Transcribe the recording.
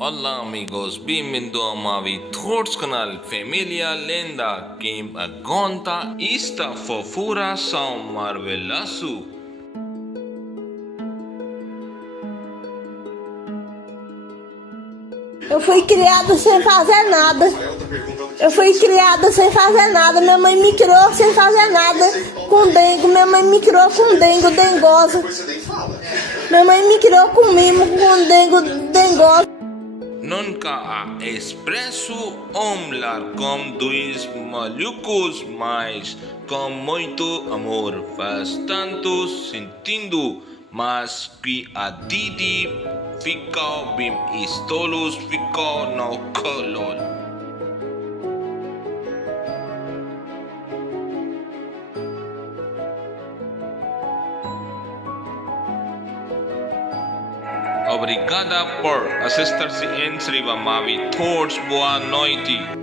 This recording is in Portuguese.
Olá amigos, bem-vindo a Mavi Thoughts canal Família Lenda quem aguenta esta fofura são marveloso. Eu fui criada sem fazer nada. Eu fui criada sem fazer nada. Minha mãe me criou sem fazer nada. Com dengo. Minha mãe me criou com dengo, dengosa. Minha mãe me criou com mimo, com dengo, dengosa. Nunca há expresso lar com dois malucos, mas com muito amor faz tanto sentido, mas que a Didi ficou bem estolos, ficou no colo. Obrigada por assistir-se em Mavi Thoughts. Boa noite.